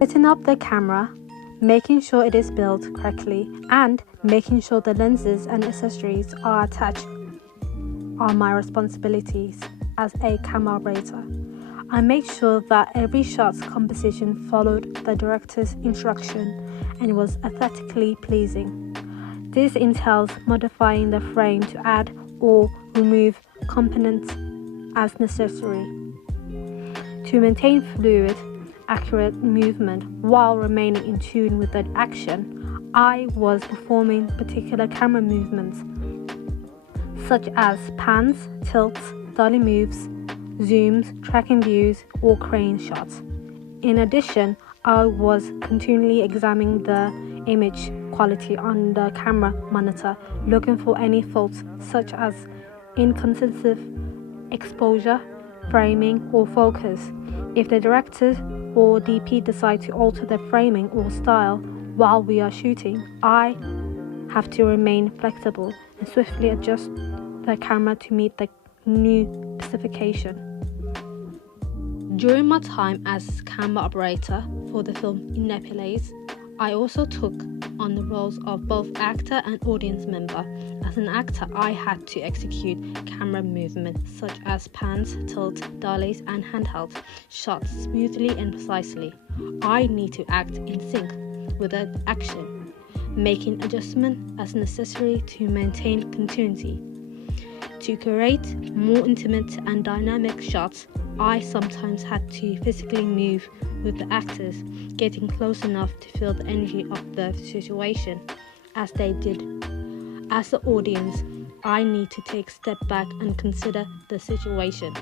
Setting up the camera, making sure it is built correctly, and making sure the lenses and accessories are attached are my responsibilities as a camera operator. I make sure that every shot's composition followed the director's instruction and was aesthetically pleasing. This entails modifying the frame to add or remove components as necessary. To maintain fluid, accurate movement while remaining in tune with the action, I was performing particular camera movements such as pans, tilts, dolly moves, zooms, tracking views, or crane shots. In addition, I was continually examining the image quality on the camera monitor, looking for any faults such as inconsistent exposure, framing, or focus. If the director or DP decide to alter the framing or style while we are shooting, I have to remain flexible and swiftly adjust the camera to meet the new specification. During my time as camera operator for the film Inepilase, I also took on the roles of both actor and audience member. As an actor, I had to execute camera movements such as pans, tilts, dollies, and handheld shots smoothly and precisely. I need to act in sync with the action, making adjustments as necessary to maintain continuity. To create more intimate and dynamic shots, I sometimes had to physically move with the actors, getting close enough to feel the energy of the situation as they did. As the audience, I need to take a step back and consider the situation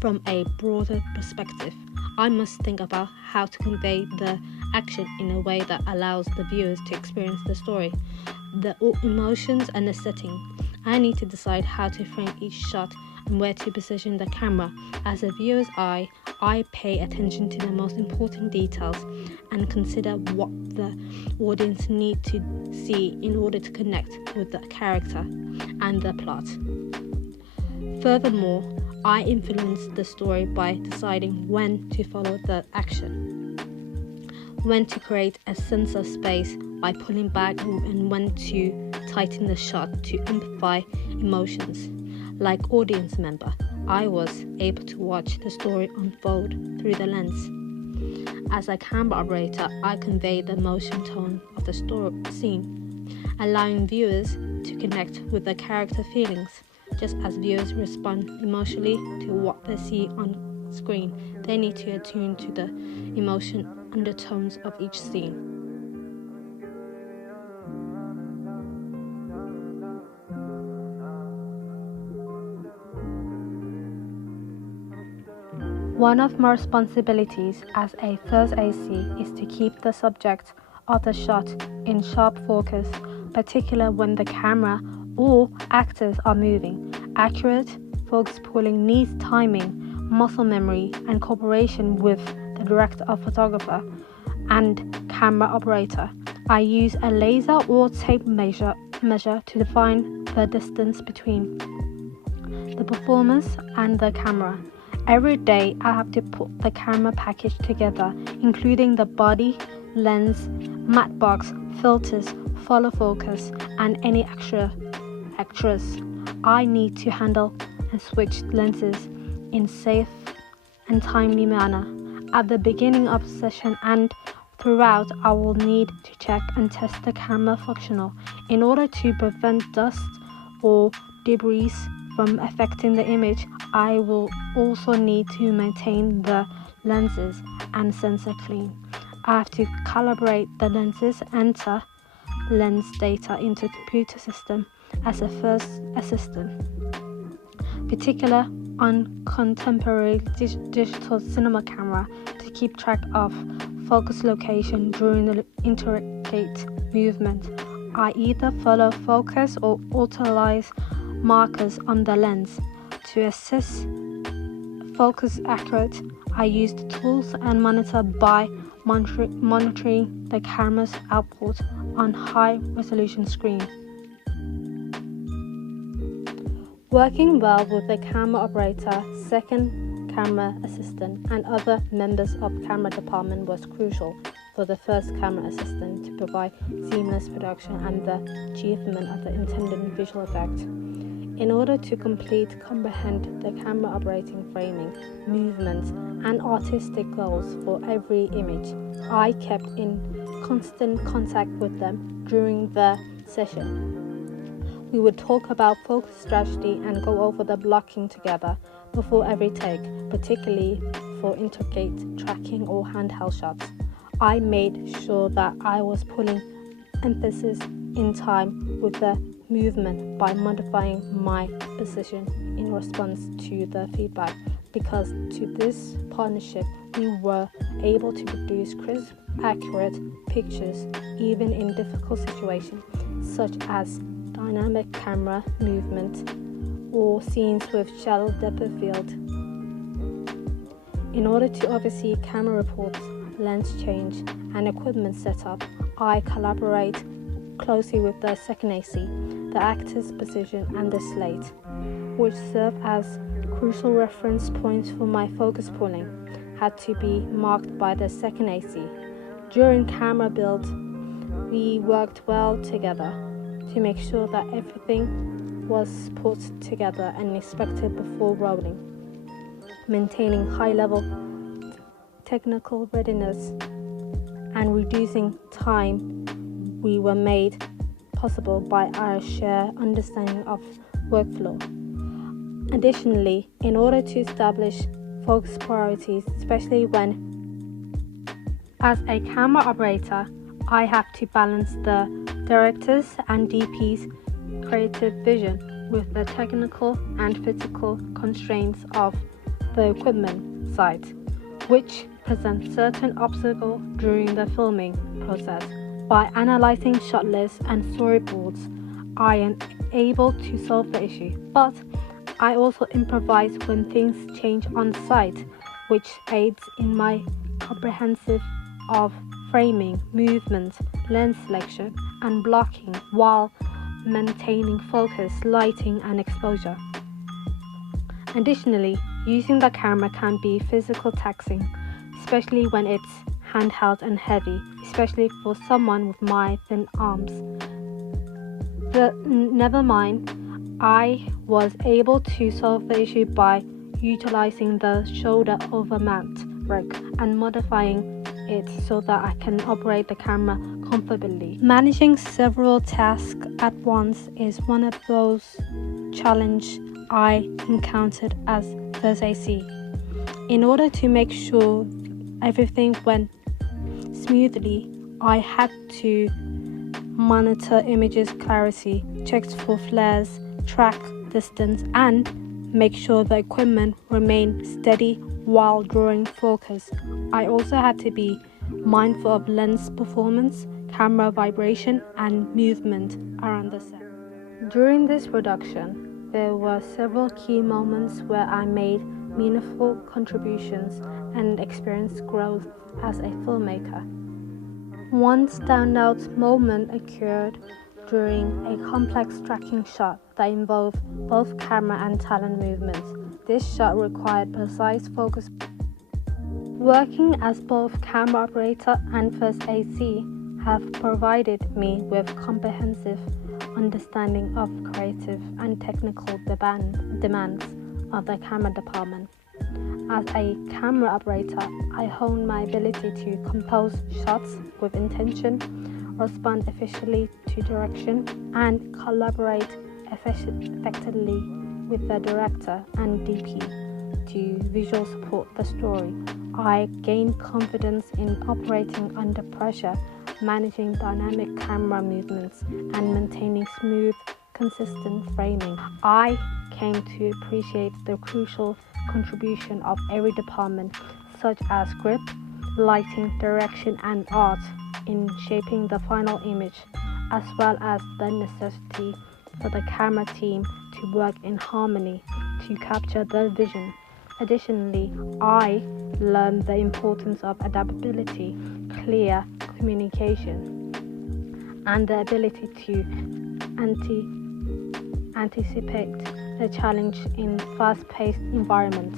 from a broader perspective. I must think about how to convey the action in a way that allows the viewers to experience the story, the emotions, and the setting. I need to decide how to frame each shot and where to position the camera. As a viewer's eye, I pay attention to the most important details and consider what the audience need to see in order to connect with the character and the plot. Furthermore, I influence the story by deciding when to follow the action, when to create a sense of space by pulling back, and when to tighten the shot to amplify emotions. Like audience member, I was able to watch the story unfold through the lens. As a camera operator, I convey the emotion tone of the scene, allowing viewers to connect with the character feelings. Just as viewers respond emotionally to what they see on screen, they need to attune to the emotion undertones of each scene. One of my responsibilities as a first AC is to keep the subject of the shot in sharp focus, particularly when the camera or actors are moving. Accurate focus pulling needs timing, muscle memory, and cooperation with the director or photographer and camera operator. I use a laser or tape measure to define the distance between the performance and the camera. Every day I have to put the camera package together, including the body, lens, matte box, filters, follow focus, and any extras. I need to handle and switch lenses in safe and timely manner. At the beginning of session and throughout, I will need to check and test the camera functional in order to prevent dust or debris from affecting the image. I will also need to maintain the lenses and sensor clean. I have to calibrate the lenses, enter lens data into the computer system as a first assistant, particularly on contemporary digital cinema camera, to keep track of focus location during the intricate movement. I either follow focus or utilize markers on the lens. To assess focus accurate, I use the tools and monitor by monitoring the camera's output on high resolution screen. Working well with the camera operator, second camera assistant and other members of camera department was crucial for the first camera assistant to provide seamless production and the achievement of the intended visual effect. In order to comprehend the camera operating, framing, movements, and artistic goals for every image, I kept in constant contact with them during the session. We would talk about focus strategy and go over the blocking together before every take, particularly for intricate tracking or handheld shots. I made sure that I was putting emphasis in time with the movement by modifying my position in response to the feedback, because to this partnership we were able to produce crisp, accurate pictures even in difficult situations such as dynamic camera movement or scenes with shallow depth of field. In order to oversee camera reports, lens change, and equipment setup, I collaborate closely with the second AC, the actor's position, and the slate, which serve as crucial reference points for my focus pulling, had to be marked by the second AC. During camera build, we worked well together to make sure that everything was put together and inspected before rolling, maintaining high-level technical readiness and reducing time we were made possible by our shared understanding of workflow. Additionally, in order to establish focus priorities, especially when, as a camera operator, I have to balance the director's and DP's creative vision with the technical and physical constraints of the equipment side, which present certain obstacles during the filming process. By analyzing shot lists and storyboards, I am able to solve the issue, but I also improvise when things change on site, which aids in my comprehensive of framing, movement, lens selection, and blocking while maintaining focus, lighting, and exposure. Additionally, using the camera can be physically taxing, especially when it's handheld and heavy, especially for someone with my thin arms. Never mind, I was able to solve the issue by utilizing the shoulder over mount rig and modifying it so that I can operate the camera comfortably. Managing several tasks at once is one of those challenges I encountered as first AC. In order to make sure everything went smoothly, I had to monitor images clarity, check for flares, track distance, and make sure the equipment remained steady while drawing focus. I also had to be mindful of lens performance, camera vibration, and movement around the set. During this production, there were several key moments where I made meaningful contributions and experienced growth as a filmmaker. One standout moment occurred during a complex tracking shot that involved both camera and talent movements. This shot required precise focus. Working as both camera operator and first AC have provided me with comprehensive understanding of creative and technical demands of the camera department. As a camera operator, I honed my ability to compose shots with intention, respond efficiently to direction, and collaborate effectively with the director and DP to visually support the story. I gained confidence in operating under pressure, managing dynamic camera movements, and maintaining smooth, consistent framing. I came to appreciate the crucial contribution of every department, such as script, lighting, direction, and art, in shaping the final image, as well as the necessity for the camera team to work in harmony to capture the vision. Additionally, I learned the importance of adaptability, clear communication, and the ability to anticipate the challenge in fast-paced environment.